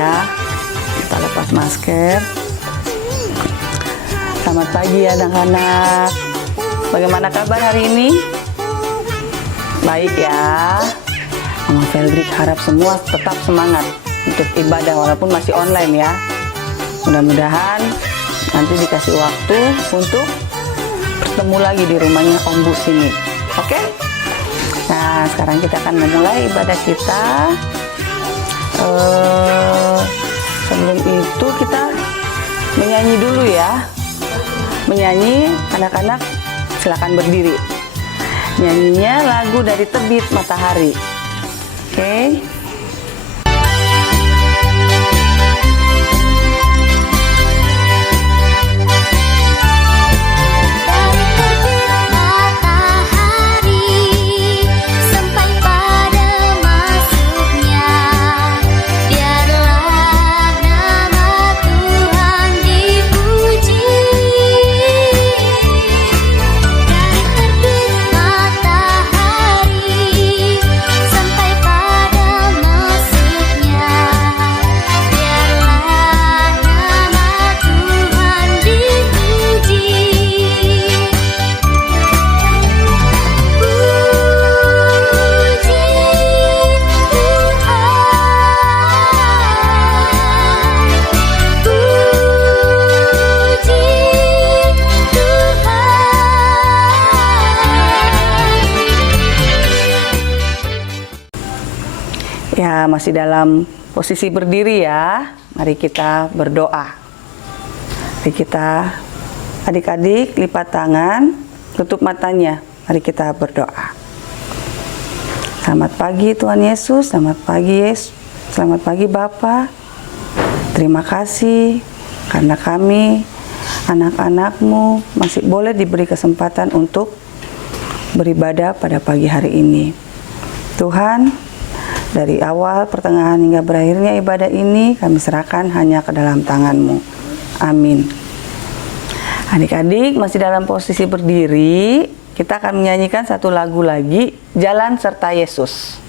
ya. Kita lepas masker. Selamat pagi anak-anak. Bagaimana kabar hari ini? Baik ya. Mama Feldrik harap semua tetap semangat untuk ibadah walaupun masih online ya. Mudah-mudahan nanti dikasih waktu untuk bertemu lagi di rumahnya Om Bu sini. Oke? Nah, sekarang kita akan memulai ibadah kita. Sebelum itu kita menyanyi dulu ya. Menyanyi, anak-anak silakan berdiri. Nyanyinya lagu dari Terbit Matahari. Oke? Ya, masih dalam posisi berdiri ya. Mari kita berdoa. Mari kita, adik-adik, lipat tangan, tutup matanya. Mari kita berdoa. Selamat pagi Tuhan Yesus, selamat pagi Yesus, selamat pagi Bapa. Terima kasih karena kami, anak-anak-Mu, masih boleh diberi kesempatan untuk beribadah pada pagi hari ini. Tuhan, dari awal, pertengahan, hingga berakhirnya ibadah ini kami serahkan hanya ke dalam tangan-Mu. Amin. Adik-adik masih dalam posisi berdiri, kita akan menyanyikan satu lagu lagi, Jalan Serta Yesus.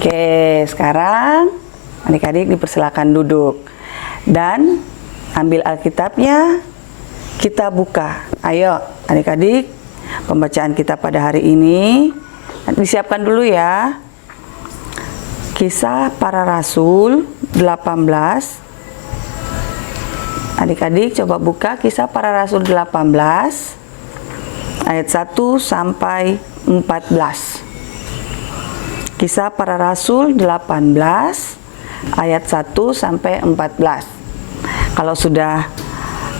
Oke, sekarang adik-adik dipersilakan duduk dan ambil Alkitabnya, kita buka. Ayo adik-adik, pembacaan kita pada hari ini disiapkan dulu ya. Kisah Para Rasul 18. Adik-adik coba buka Kisah Para Rasul 18 ayat 1 sampai 14. Kisah Para Rasul 18 ayat 1 sampai 14. Kalau sudah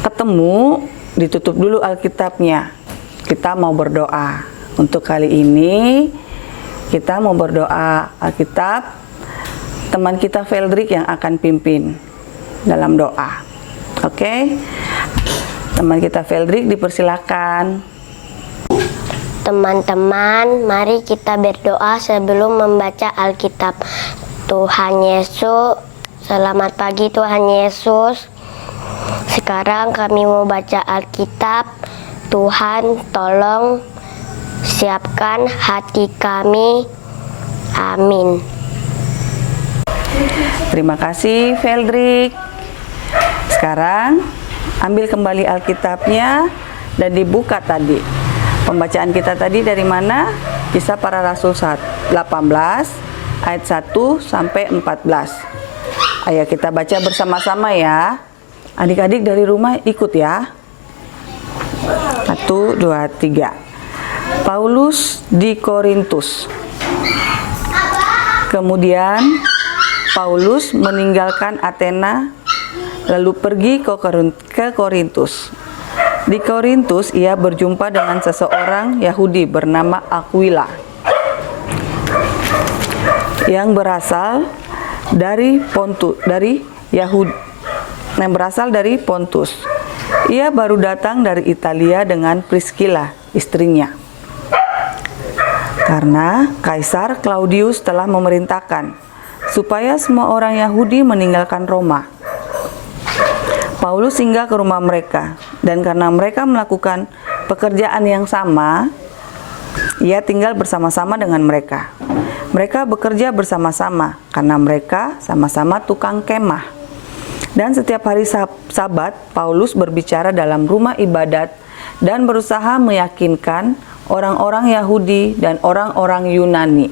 ketemu, ditutup dulu Alkitabnya. Kita mau berdoa. Untuk kali ini kita mau berdoa Alkitab. Teman kita Feldrik yang akan pimpin dalam doa. Oke? Teman kita Feldrik dipersilakan. Teman-teman, mari kita berdoa sebelum membaca Alkitab. Tuhan Yesus, Selamat pagi Tuhan Yesus. Sekarang kami mau baca Alkitab. Tuhan tolong siapkan hati kami. Amin. Terima kasih Feldrik. Sekarang ambil kembali Alkitabnya dan dibuka tadi. Pembacaan kita tadi dari mana? Kisah Para Rasul 18 ayat 1 sampai 14. Ayo kita baca bersama-sama ya. Adik-adik dari rumah ikut ya. 1, 2, 3. Paulus di Korintus. Kemudian Paulus meninggalkan Athena lalu pergi ke Korintus. Di Korintus ia berjumpa dengan seseorang Yahudi bernama Aquila yang berasal dari Pontus. Ia baru datang dari Italia dengan Priscilla, istrinya. Karena Kaisar Claudius telah memerintahkan supaya semua orang Yahudi meninggalkan Roma. Paulus singgah ke rumah mereka, dan karena mereka melakukan pekerjaan yang sama, ia tinggal bersama-sama dengan mereka. Mereka bekerja bersama-sama karena mereka sama-sama tukang kemah. Dan setiap hari Sabat, Paulus berbicara dalam rumah ibadat dan berusaha meyakinkan orang-orang Yahudi dan orang-orang Yunani.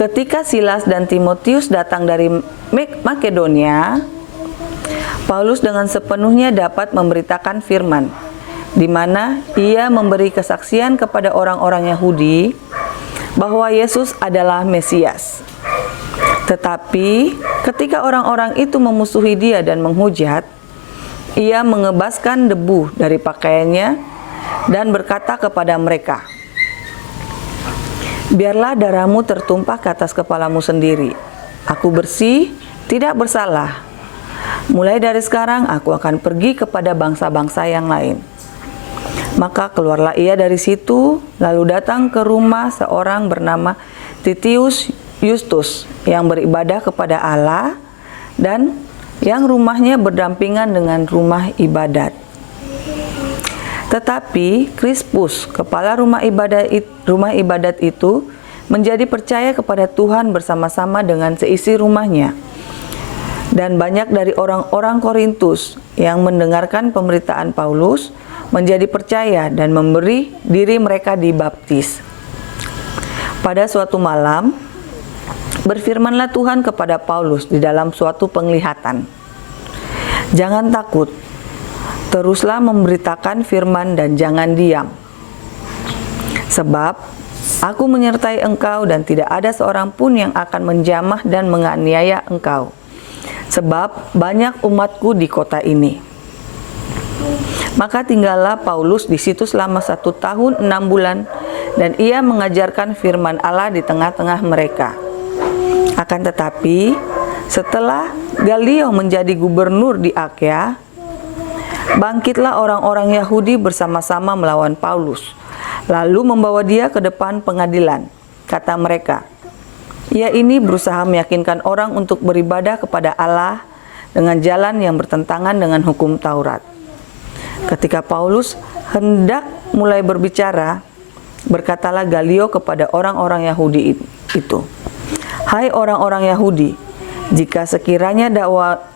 Ketika Silas dan Timotius datang dari Makedonia, Paulus dengan sepenuhnya dapat memberitakan firman, di mana ia memberi kesaksian kepada orang-orang Yahudi bahwa Yesus adalah Mesias. Tetapi ketika orang-orang itu memusuhi dia dan menghujat, ia mengebaskan debu dari pakaiannya dan berkata kepada mereka, "Biarlah darahmu tertumpah ke atas kepalamu sendiri. Aku bersih, tidak bersalah. Mulai dari sekarang aku akan pergi kepada bangsa-bangsa yang lain." Maka keluarlah ia dari situ, lalu datang ke rumah seorang bernama Titius Justus yang beribadah kepada Allah dan yang rumahnya berdampingan dengan rumah ibadat. Tetapi Krispus, kepala rumah ibadat itu, menjadi percaya kepada Tuhan bersama-sama dengan seisi rumahnya. Dan banyak dari orang-orang Korintus yang mendengarkan pemberitaan Paulus menjadi percaya dan memberi diri mereka dibaptis. Pada suatu malam, berfirmanlah Tuhan kepada Paulus di dalam suatu penglihatan, "Jangan takut, teruslah memberitakan firman dan jangan diam. Sebab aku menyertai engkau dan tidak ada seorang pun yang akan menjamah dan menganiaya engkau. Sebab banyak umatku di kota ini." Maka tinggallah Paulus di situ selama 1 tahun 6 bulan, dan ia mengajarkan firman Allah di tengah-tengah mereka. Akan tetapi, setelah Galio menjadi gubernur di Akhia, bangkitlah orang-orang Yahudi bersama-sama melawan Paulus, lalu membawa dia ke depan pengadilan. Kata mereka, "Ia ini berusaha meyakinkan orang untuk beribadah kepada Allah dengan jalan yang bertentangan dengan hukum Taurat." Ketika Paulus hendak mulai berbicara, berkatalah Galio kepada orang-orang Yahudi itu, "Hai orang-orang Yahudi, jika sekiranya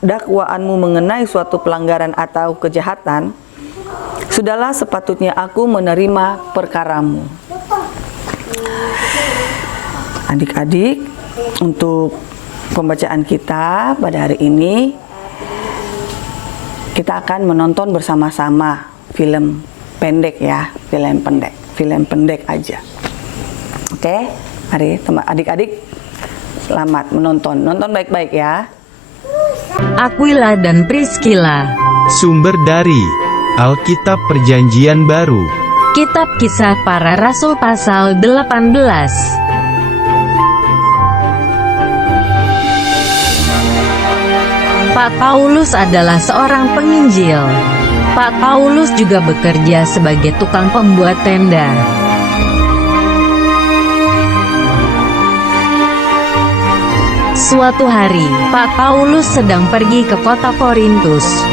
dakwaanmu mengenai suatu pelanggaran atau kejahatan, sudahlah sepatutnya aku menerima perkaramu." Adik-adik, untuk pembacaan kita pada hari ini, kita akan menonton bersama-sama film pendek ya, film pendek aja. Oke, mari adik-adik selamat menonton, nonton baik-baik ya. Aquila dan Priscilla. Sumber dari Alkitab Perjanjian Baru. Kitab Kisah Para Rasul pasal 18. Pak Paulus adalah seorang penginjil. Pak Paulus juga bekerja sebagai tukang pembuat tenda. Suatu hari, Pak Paulus sedang pergi ke kota Korintus.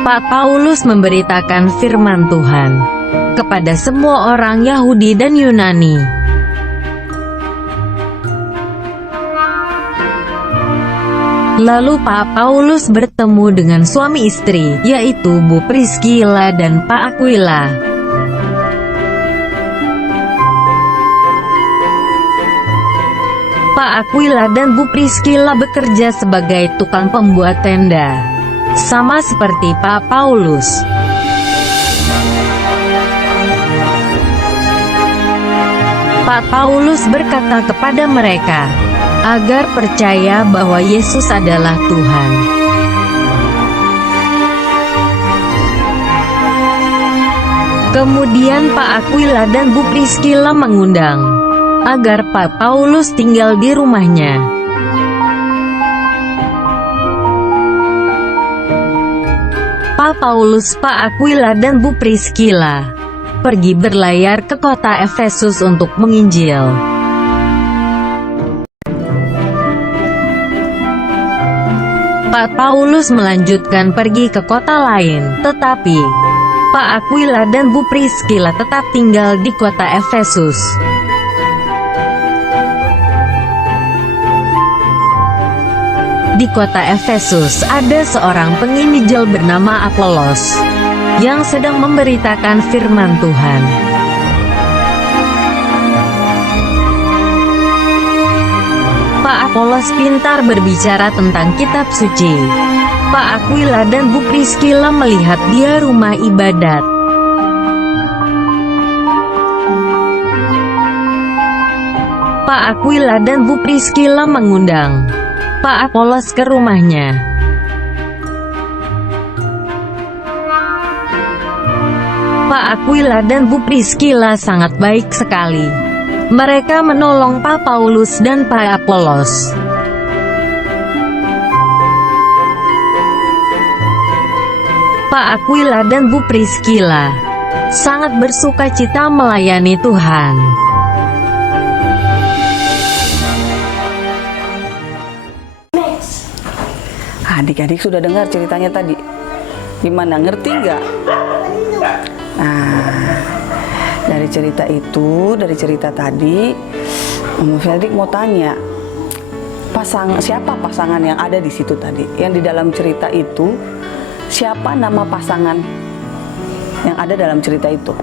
Pak Paulus memberitakan firman Tuhan kepada semua orang Yahudi dan Yunani. Lalu Pak Paulus bertemu dengan suami istri, yaitu Bu Priscilla dan Pak Aquila. Pak Aquila dan Bu Priscilla bekerja sebagai tukang pembuat tenda, sama seperti Pak Paulus. Pak Paulus berkata kepada mereka agar percaya bahwa Yesus adalah Tuhan. Kemudian Pak Aquila dan Bu Priscilla mengundang agar Pak Paulus tinggal di rumahnya. Pak Paulus, Pak Aquila dan Bu Priscilla pergi berlayar ke kota Efesus untuk menginjil. Pak Paulus melanjutkan pergi ke kota lain, tetapi Pak Aquila dan Bu Priscilla tetap tinggal di kota Efesus. Di kota Efesus ada seorang penginjil bernama Apolos yang sedang memberitakan firman Tuhan. Pak Apolos pintar berbicara tentang kitab suci. Pak Aquila dan Bu Priscilla melihat dia rumah ibadat. Pak Aquila dan Bu Priscilla mengundang Pak Apolos ke rumahnya. Pak Aquila dan Bu Priscilla sangat baik sekali. Mereka menolong Pak Paulus dan Pak Apolos. Pak Aquila dan Bu Priscilla sangat bersukacita melayani Tuhan. Adik-adik sudah dengar ceritanya tadi? Gimana, ngerti nggak? Nah, dari cerita itu, dari cerita tadi, Om Feldik mau tanya, siapa pasangan yang ada di situ tadi? Yang di dalam cerita itu, siapa nama pasangan yang ada dalam cerita itu?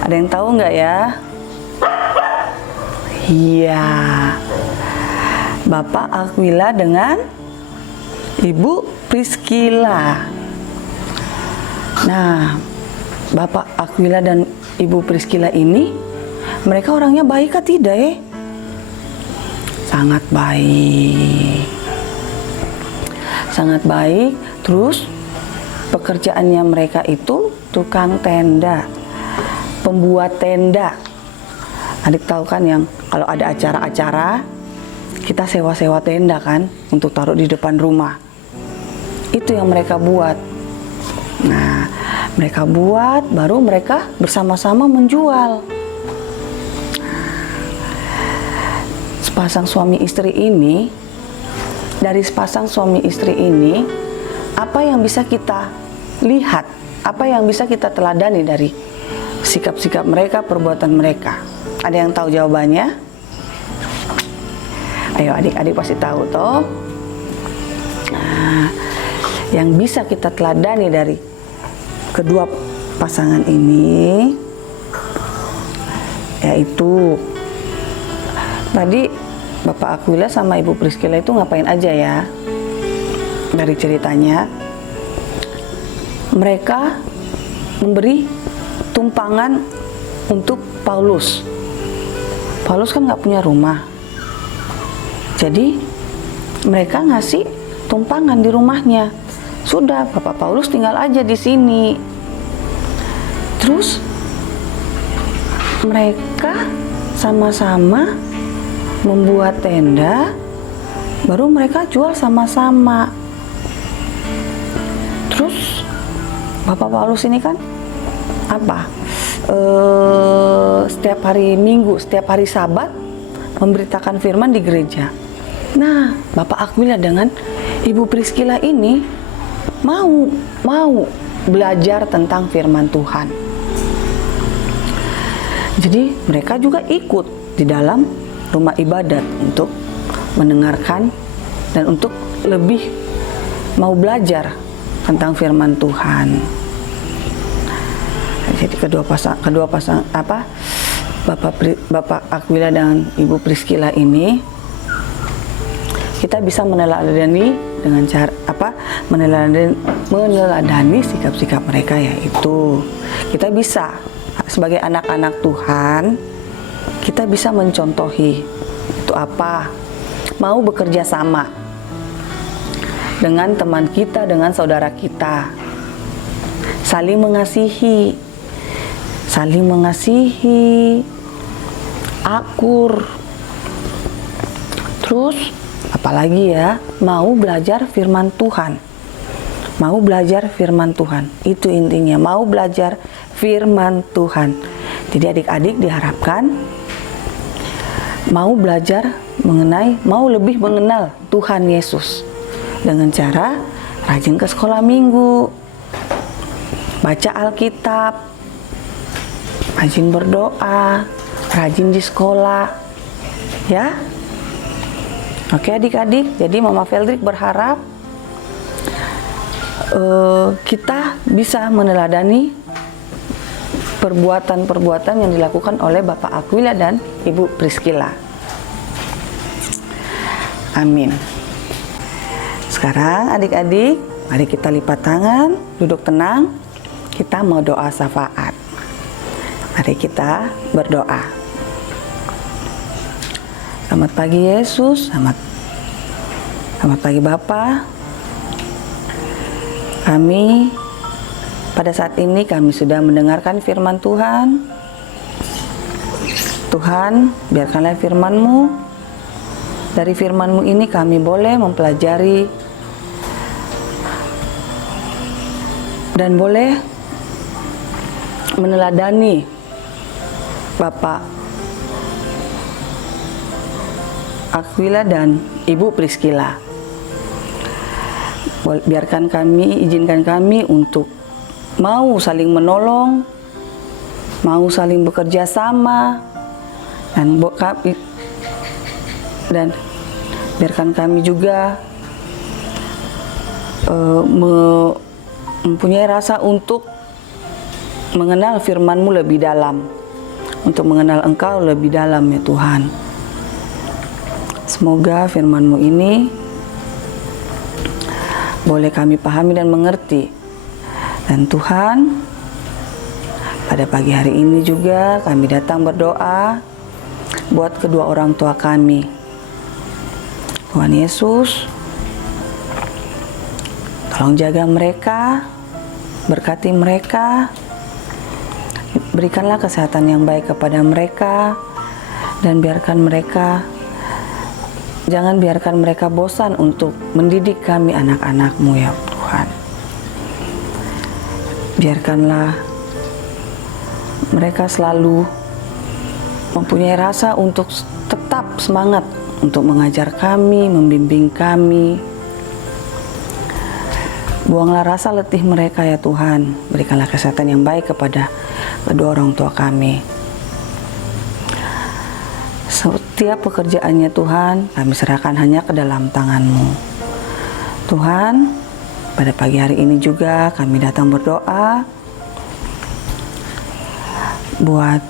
Ada yang tahu nggak ya? Iya, Bapak Aquila dengan Ibu Priscilla. Nah, Bapak Aquila dan Ibu Priscilla ini, mereka orangnya baik atau tidak ya? Sangat baik. Sangat baik. Terus pekerjaannya mereka itu tukang tenda, pembuat tenda. Adik tahu kan yang kalau ada acara-acara, kita sewa-sewa tenda kan untuk taruh di depan rumah. Itu yang mereka buat. Nah, mereka buat, baru mereka bersama-sama menjual. Sepasang suami istri ini, dari sepasang suami istri ini, apa yang bisa kita lihat, apa yang bisa kita teladani dari sikap-sikap mereka, perbuatan mereka? Ada yang tahu jawabannya? Ayo adik-adik pasti tahu toh. Nah, yang bisa kita teladani dari kedua pasangan ini yaitu tadi Bapak Aquila sama Ibu Priscilla itu ngapain aja ya? Dari ceritanya, mereka memberi tumpangan untuk Paulus. Paulus kan nggak punya rumah, jadi mereka ngasih tumpangan di rumahnya. Sudah, Bapak Paulus tinggal aja di sini. Terus mereka sama-sama membuat tenda, baru mereka jual sama-sama. Terus Bapak Paulus ini kan apa? setiap hari Minggu, setiap hari Sabat memberitakan firman di gereja. Nah, Bapak Aquila dengan Ibu Priscilla ini mau belajar tentang firman Tuhan. Jadi mereka juga ikut di dalam rumah ibadat untuk mendengarkan dan untuk lebih mau belajar tentang firman Tuhan. Jadi kedua pasang Bapak Aquila dan Ibu Priscilla ini, kita bisa meneladani dengan cara meneladani sikap-sikap mereka, yaitu kita bisa sebagai anak-anak Tuhan, kita bisa mencontohi itu apa? Mau bekerja sama dengan teman kita, dengan saudara kita, saling mengasihi, akur, terus apalagi ya, mau belajar firman Tuhan. Itu intinya, mau belajar firman Tuhan. Jadi adik-adik diharapkan mau belajar mau lebih mengenal Tuhan Yesus dengan cara rajin ke sekolah minggu, baca Alkitab, rajin berdoa, rajin di sekolah, ya. Oke adik-adik, jadi Mama Veldrik berharap kita bisa meneladani perbuatan-perbuatan yang dilakukan oleh Bapak Aquila dan Ibu Priscilla. Amin. Sekarang adik-adik, mari kita lipat tangan, duduk tenang, kita mau doa syafaat. Mari kita berdoa. Selamat pagi Yesus, selamat pagi Bapa. Kami pada saat ini kami sudah mendengarkan firman Tuhan. Tuhan, biarkanlah firman-Mu. Dari firman-Mu ini kami boleh mempelajari dan boleh meneladani Bapak Aquila dan Ibu Priscilla. Izinkan kami untuk mau saling menolong, mau saling bekerja sama, dan biarkan kami juga mempunyai rasa untuk mengenal firman-Mu lebih dalam, untuk mengenal Engkau lebih dalam ya Tuhan. Semoga firman-Mu ini boleh kami pahami dan mengerti. Dan Tuhan, pada pagi hari ini juga kami datang berdoa buat kedua orang tua kami. Tuhan Yesus, tolong jaga mereka, berkati mereka, berikanlah kesehatan yang baik kepada mereka, dan jangan biarkan mereka bosan untuk mendidik kami anak-anak-Mu ya Tuhan. Biarkanlah mereka selalu mempunyai rasa untuk tetap semangat untuk mengajar kami, membimbing kami. Buanglah rasa letih mereka ya Tuhan. Berikanlah kesehatan yang baik kepada kedua orang tua kami. Setiap pekerjaannya Tuhan, kami serahkan hanya ke dalam Tangan-Mu. Tuhan, pada pagi hari ini juga kami datang berdoa buat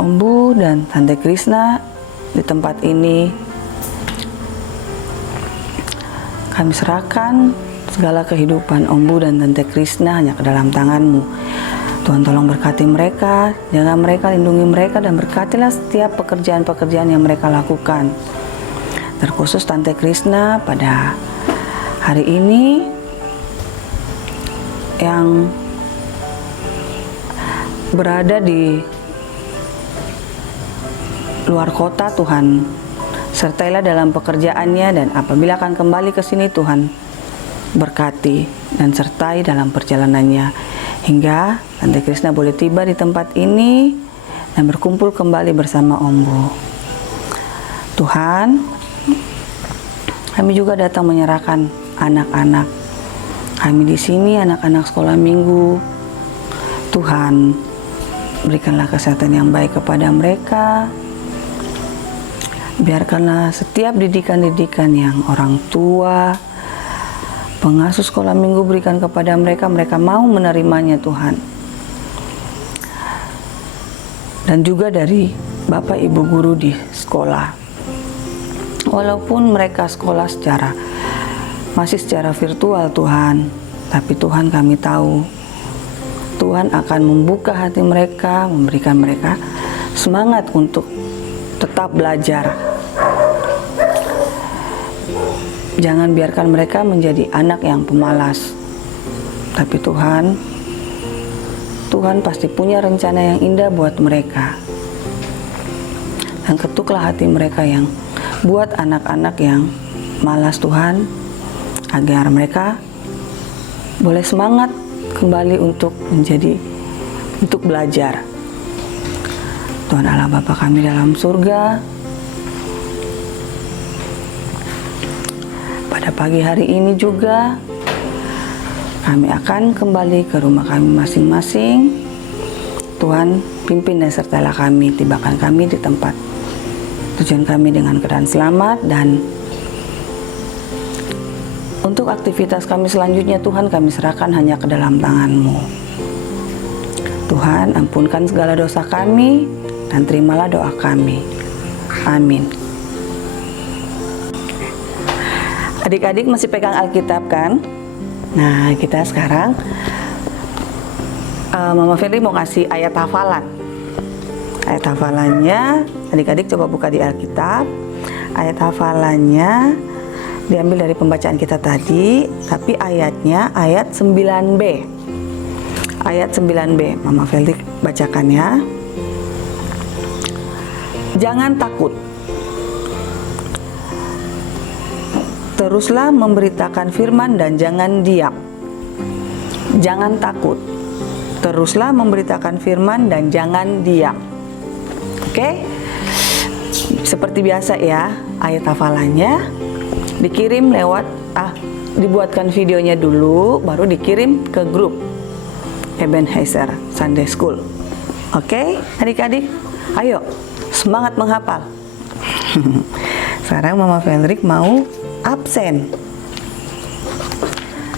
Om Bu dan Tante Krishna di tempat ini. Kami serahkan segala kehidupan Om Bu dan Tante Krishna hanya ke dalam Tangan-Mu. Tuhan tolong berkati mereka, jaga mereka, lindungi mereka, dan berkatilah setiap pekerjaan-pekerjaan yang mereka lakukan. Terkhusus Tante Krishna pada hari ini yang berada di luar kota, Tuhan sertailah dalam pekerjaannya, dan apabila akan kembali ke sini Tuhan berkati dan sertai dalam perjalanannya. hingga Tante Krishna boleh tiba di tempat ini dan berkumpul kembali bersama Om Bu. Tuhan, kami juga datang menyerahkan anak-anak kami di sini, anak-anak sekolah minggu. Tuhan, berikanlah kesehatan yang baik kepada mereka. Biarkanlah setiap didikan-didikan yang orang tua, pengasuh sekolah minggu berikan kepada mereka, mereka mau menerimanya Tuhan. Dan juga dari Bapak Ibu guru di sekolah. Walaupun mereka sekolah masih secara virtual Tuhan, tapi Tuhan kami tahu Tuhan akan membuka hati mereka, memberikan mereka semangat untuk tetap belajar. Jangan biarkan mereka menjadi anak yang pemalas. Tapi Tuhan pasti punya rencana yang indah buat mereka. Dan ketuklah hati mereka yang buat anak-anak yang malas Tuhan, agar mereka boleh semangat kembali untuk belajar. Tuhan Allah Bapa kami dalam surga, pada pagi hari ini juga kami akan kembali ke rumah kami masing-masing. Tuhan pimpin dan sertalah kami, tibakan kami di tempat tujuan kami dengan keadaan selamat, dan untuk aktivitas kami selanjutnya Tuhan kami serahkan hanya ke dalam tangan-Mu. Tuhan ampunkan segala dosa kami dan terimalah doa kami. Amin. Adik-adik masih pegang Alkitab kan? Nah, kita sekarang Mama Feli mau kasih ayat hafalan. Ayat hafalannya, adik-adik coba buka di Alkitab. Ayat hafalannya diambil dari pembacaan kita tadi, tapi ayatnya ayat 9b. Ayat 9b, Mama Feli bacakan ya. Jangan takut. Teruslah memberitakan firman dan jangan diam. Jangan takut. Teruslah memberitakan firman dan jangan diam. Oke? Seperti biasa ya, ayat hafalannya dikirim lewat dibuatkan videonya dulu, baru dikirim ke grup Ebenezer Sunday School. Oke, adik-adik, ayo semangat menghafal. Sekarang Mama Fenrik mau absen.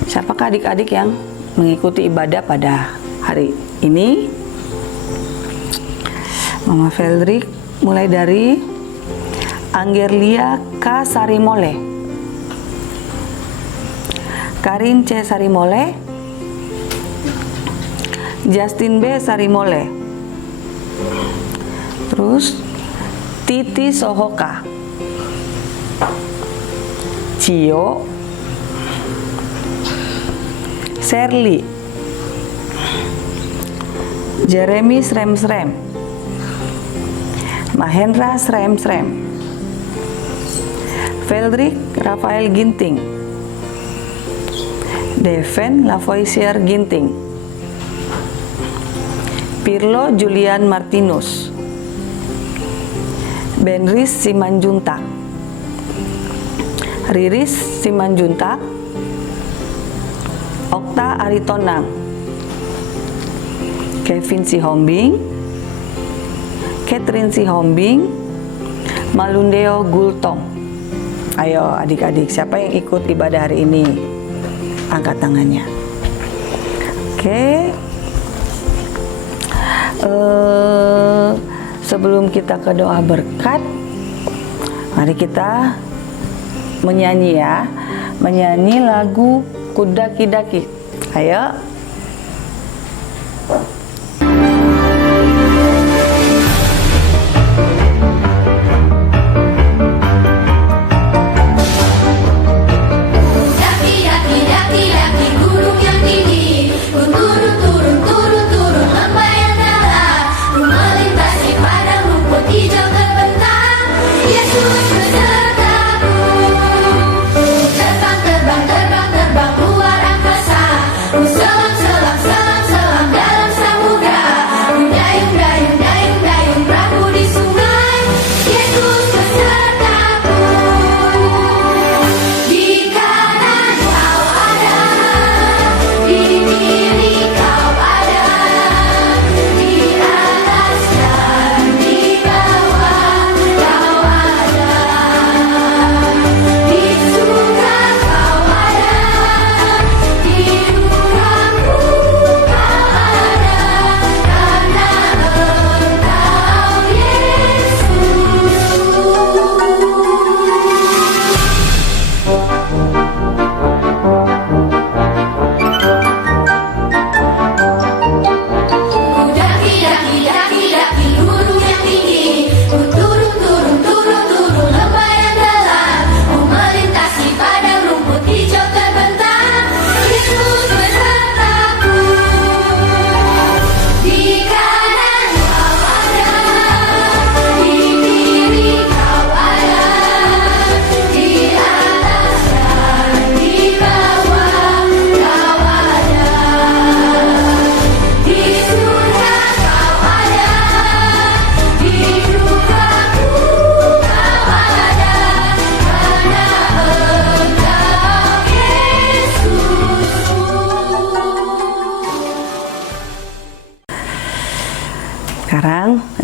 Siapakah adik-adik yang mengikuti ibadah pada hari ini? Mama Fenrik mulai dari Anggerlia K. Sarimole, Karin C. Sarimole, Justin B. Sarimole, terus Titi Sohoka, Cio, Serli, Jeremy Srem-Srem, Mahendra Srem-Srem, Feldrik Rafael Ginting, Deven Lavoisier Ginting, Pirlo Julian Martinus, Benris Simanjuntak, Riris Simanjuntak, Okta Aritonang, Kevin Sihombing, Catherine Sihombing, Malundeo Gultong. Ayo adik-adik, siapa yang ikut ibadah hari ini? Angkat tangannya. Oke. Sebelum kita ke doa berkat, mari kita menyanyi ya. Menyanyi lagu Kudaki-daki. Ayo. Terbang, terbang, terbang luar angkasa.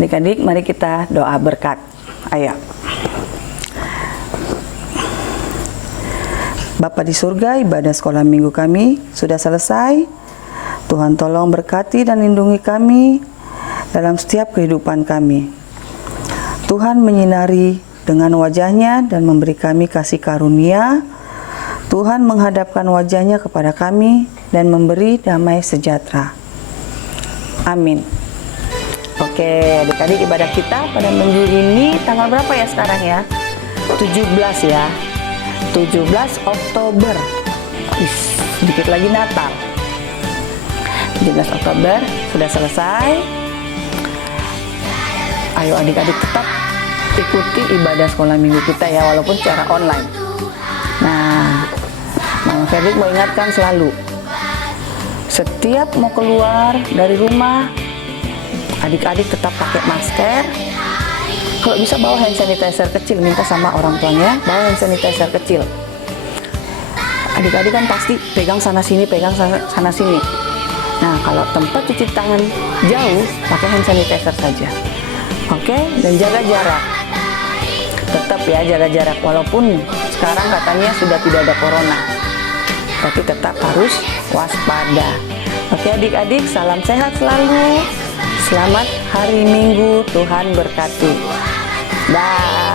Adik-adik, mari kita doa berkat. Ayo. Bapa di surga, ibadah sekolah minggu kami sudah selesai. Tuhan tolong berkati dan lindungi kami dalam setiap kehidupan kami. Tuhan menyinari dengan wajahnya dan memberi kami kasih karunia. Tuhan menghadapkan wajahnya kepada kami dan memberi damai sejahtera. Amin. Oke, adik-adik, ibadah kita pada minggu ini tanggal berapa ya sekarang ya? 17 ya. 17 Oktober. Sedikit lagi Natal. 17 Oktober sudah selesai. Ayo adik-adik tetap ikuti ibadah sekolah minggu kita ya, walaupun secara online. Nah, Mama Febri mau ingatkan selalu, setiap mau keluar dari rumah, adik-adik tetap pakai masker. Kalau bisa bawa hand sanitizer kecil, minta sama orang tuanya bawa hand sanitizer kecil. Adik-adik kan pasti pegang sana sini, sana sini. Nah, kalau tempat cuci tangan jauh, pakai hand sanitizer saja. Oke, dan jaga jarak. Tetap ya jaga jarak, walaupun sekarang katanya sudah tidak ada corona, tapi tetap harus waspada. Oke adik-adik, salam sehat selalu. Selamat hari Minggu, Tuhan berkati. Dah.